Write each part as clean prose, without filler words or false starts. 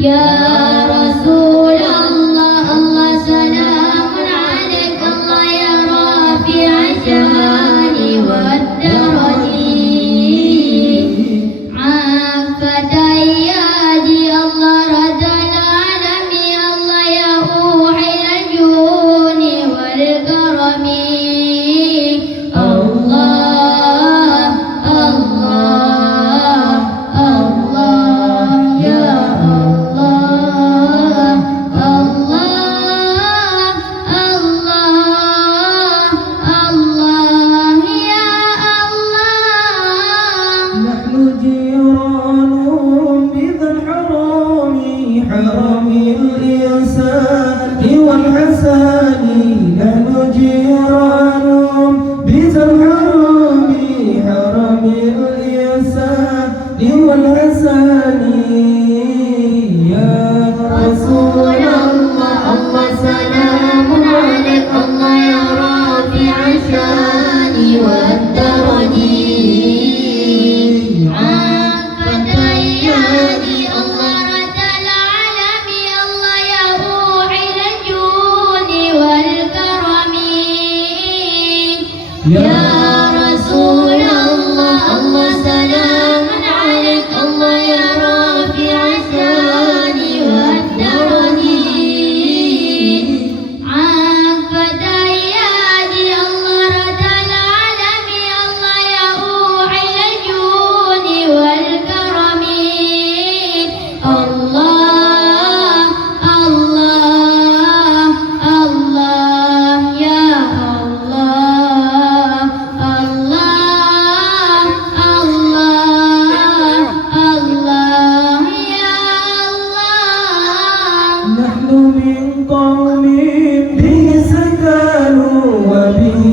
يا رسول الله الله سلام عليك الله يا رافع الشان والدرج عافة أيادي الله رد العالم الله يا روحي الجود والكرم الله الله الله يا الله الله الله الله يا الله نحن جيران بذا الحرام حرم الإنسان والحسن نحن جيران بذا الحرام حرم الإنسان والحسن يا رسول الله الله سلام عليك الله يا رافع الشان والدرج عافة أيادي الله رد العالم الله يا روحي الجود والكرم يا رسول الله الله سلام عليك الله يا رافع الشان والدرج عافة أيادي الله رد العالم الله يا روحي الجود والكرم الله الله الله يا الله الله الله الله يا الله نحن من قوم به سكنوا وبه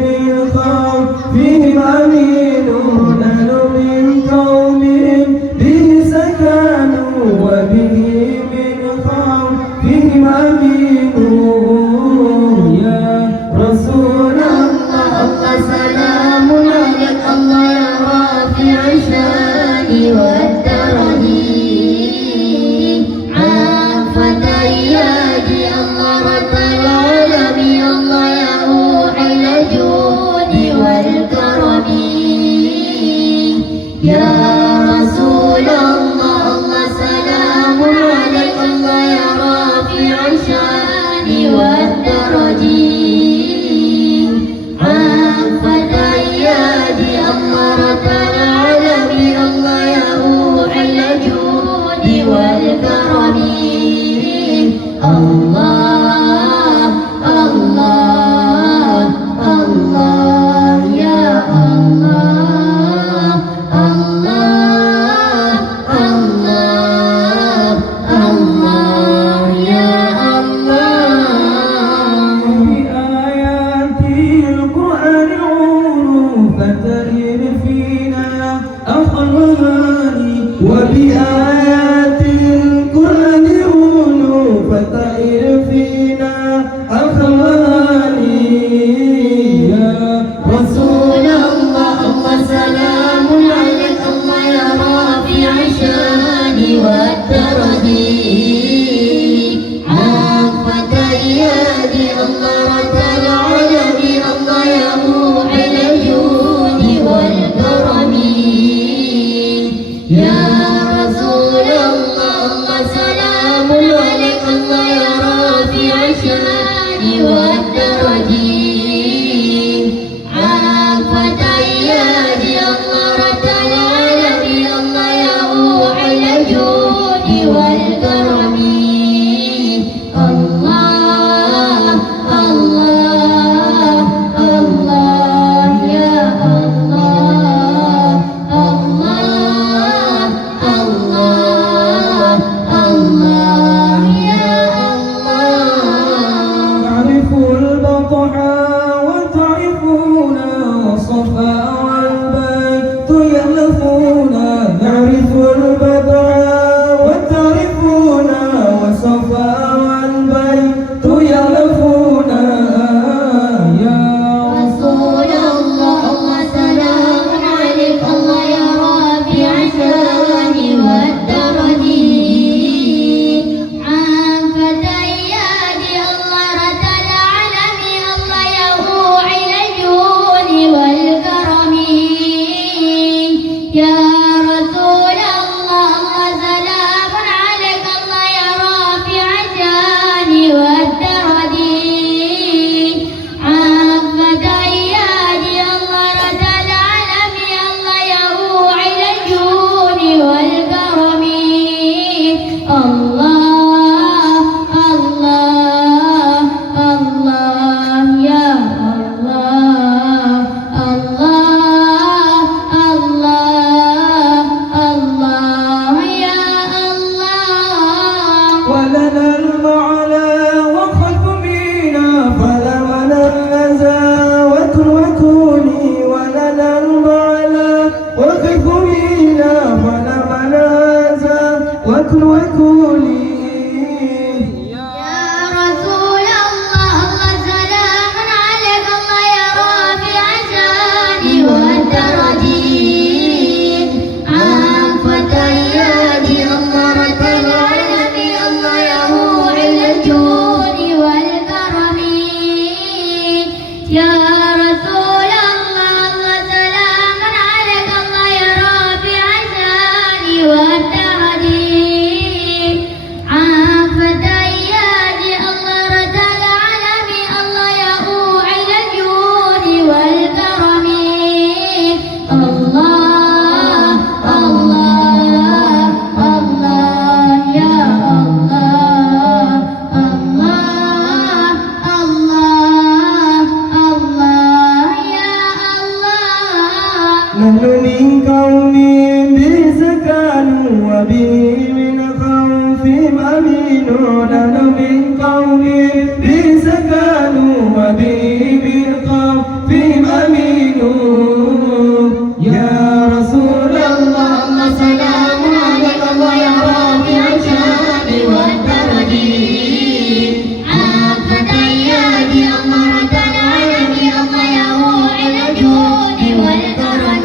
من خوفهم أمينوا نحن من قوم به سكنوا وبه من خوفهم أمينوا يا رسول الله الله سلام عليك الله يا رافع الشان والدرج عافة أيادي الله رد العالم الله يا روحي الجود والكرم يا رسول الله الله سلام عليك الله يا رافع الشان والدرج عافة أيادي الله رد العالم الله يا روحي الجود والكرم الله الله الله يا الله الله الله الله يا الله بآيات القرآن عون فتهر فينا أخا الوهاني وبآيات القرآن عون فتهر فينا أخا الوهاني يا رسول الله الله سلام عليك الله يا رافع الشان والدرج عافة أيادي الله رد العالم الله يا روحي الجود والكرم يا رسول الله الله سلام عليك الله يا رافع الشان والدرج عافة أيادي الله رد العالم الله يا روحي الجود والكرم الله الله الله يا الله الله وكن وكوني يا رسول الله الله سلام عليك الله يا رافع الشان والدرجات عفوة يادي الله رد العالم الله يا موعد الجود والكرم يا رسول الله الله سلام عليك الله يا رافع الشان والدرجات عفوة يادي الله رد العالم الله يا موعد الجود والكرم الله الله الله يا الله الله الله الله يا الله نحن من قوم بسكان وبه من خوف أمينون نحن من قوم بسكان وبه من خوف أمينون يا رسول الله اللهم سلام عليك الله يا رافع الشان والدرجات عفوة يادي الله رد العالم الله يا موعد الجود والكرم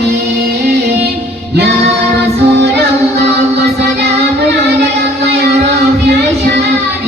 يا رسول الله الله سلام عليك الله يا رافع الشان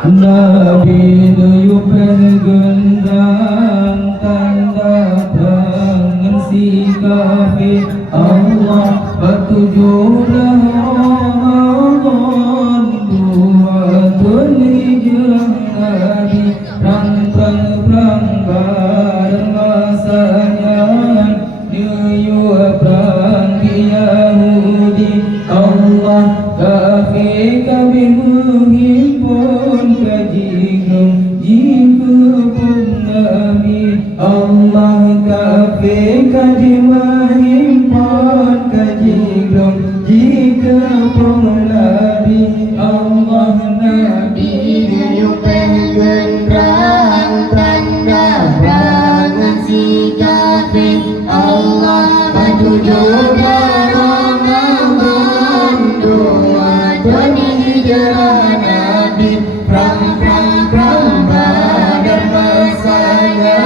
Nabi duyupan gendang tanda tangan si kafir Allah bertujuhlah Ramadan 2 hijrah Nabi perang bareng masanya Niu perang di Yahudi Allah kafir kami menghimpun kajian jika pun Nabi Allah kafir kami menghimpun kajian jika pun Nabi Allah Nabi Diyupan genderang tanda perangan si kafir Allah bertujuh Ramadan 2 hijrah Nabi perang Badar masanya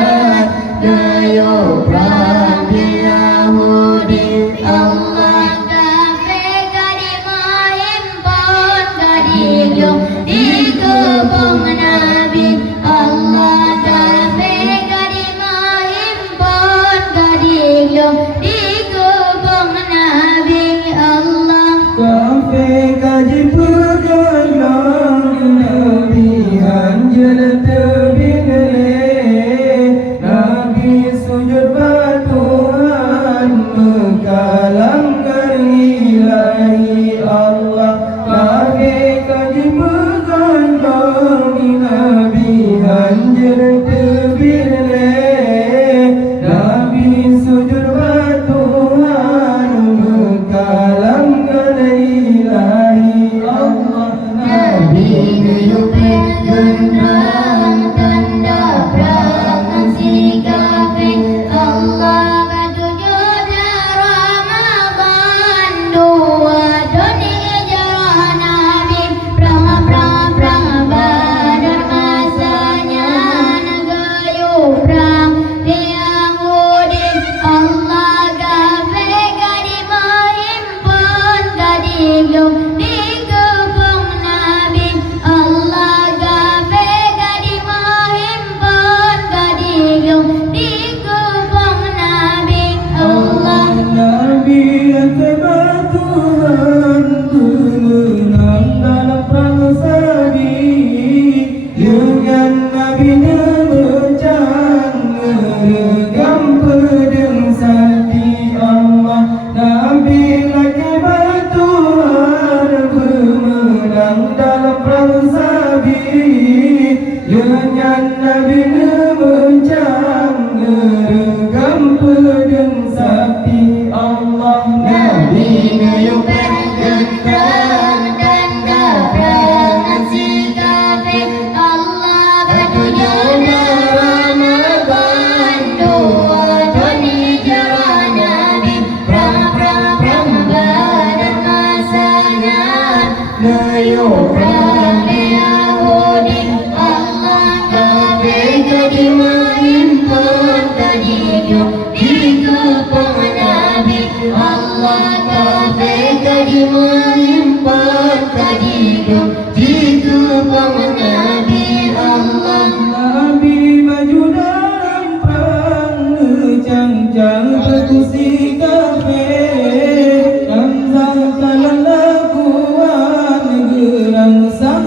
Niu perang di Yahudi Allah kafir kadi mahimpun kadiyo di kebun Nabi Allah kafir kadi mahimpun kadiyo di kebun Nabi Allah Kafir kaji pegang Nabi anjel terbina Nabi sujud batuhan mengkalangkan ilahi Allah Kafir kaji pegang Nabi anjel terbina Nabi sujud batuhan mengkalangkan ilahi Allah Nabi diyupan genderang tanda perangan si kafir Allah bertujuh Ramadan 2 hijrah Nabi perang Badar masanya Nagayu perang di Yahudi Allah kafir kadi mahimpun kadiyo di kebun Nabi Allah kafir kadi mahimpun kadiyo di kebun Nabi Allah Nabi yang Tuhan menang dalam perang sabi dengan Nabi mencang meregam pedang sakti Allah Nabi lagi Tuhan menang dalam perang sabi dengan Nabi mencang meregam pedang sakti Allah Nabi diyupan genderang tanda perangan si kafir Allah bertujuh Ramadan 2 hijrah Nabi perang Badar masanya Niu perang di Yahudi Allah kafir kadi mahimpun kadiyo di kebun Nabi Allah kafir kadi mahimpun kadiyo di kebun Nabi Allah Nabi maju dalam perang Ngecang-cang berkusi kafir Hamzah kalah lakuan Gerang sang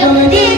يهدي